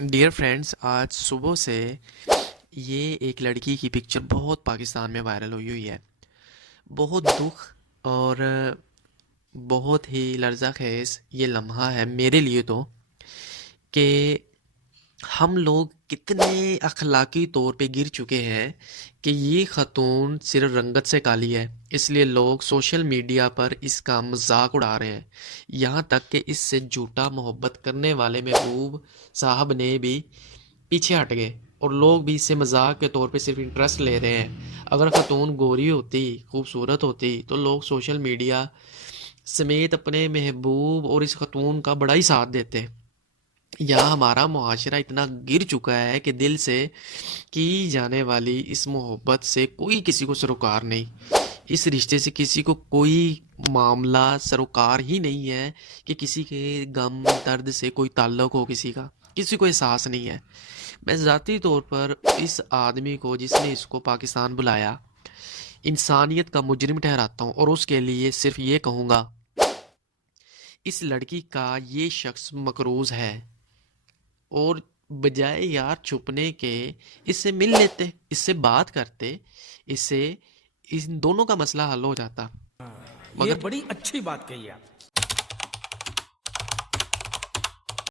Dear friends, آج صبح سے یہ ایک لڑکی کی پکچر بہت پاکستان میں وائرل ہوئی ہے۔ بہت دکھ اور بہت ہی لرزہ خیز یہ لمحہ ہے میرے لیے تو، کہ ہم لوگ کتنے اخلاقی طور پہ گر چکے ہیں کہ یہ خاتون صرف رنگت سے کالی ہے، اس لیے لوگ سوشل میڈیا پر اس کا مذاق اڑا رہے ہیں۔ یہاں تک کہ اس سے جھوٹا محبت کرنے والے محبوب صاحب نے بھی پیچھے ہٹ گئے، اور لوگ بھی اس سے مذاق کے طور پہ صرف انٹرسٹ لے رہے ہیں۔ اگر خاتون گوری ہوتی، خوبصورت ہوتی، تو لوگ سوشل میڈیا سمیت اپنے محبوب اور اس خاتون کا بڑا ہی ساتھ دیتے۔ یہاں ہمارا معاشرہ اتنا گر چکا ہے کہ دل سے کی جانے والی اس محبت سے کوئی کسی کو سروکار نہیں، اس رشتے سے کسی کو کوئی معاملہ سروکار ہی نہیں ہے، کہ کسی کے غم درد سے کوئی تعلق ہو، کسی کو احساس نہیں ہے۔ میں ذاتی طور پر اس آدمی کو جس نے اس کو پاکستان بلایا انسانیت کا مجرم ٹھہراتا ہوں، اور اس کے لیے صرف یہ کہوں گا، اس لڑکی کا یہ شخص مقروض ہے، اور بجائے یار چھپنے کے اس سے مل لیتے، اس سے بات کرتے، اس سے ان دونوں کا مسئلہ حل ہو جاتا۔ یہ مگر بڑی اچھی بات کہی آپ۔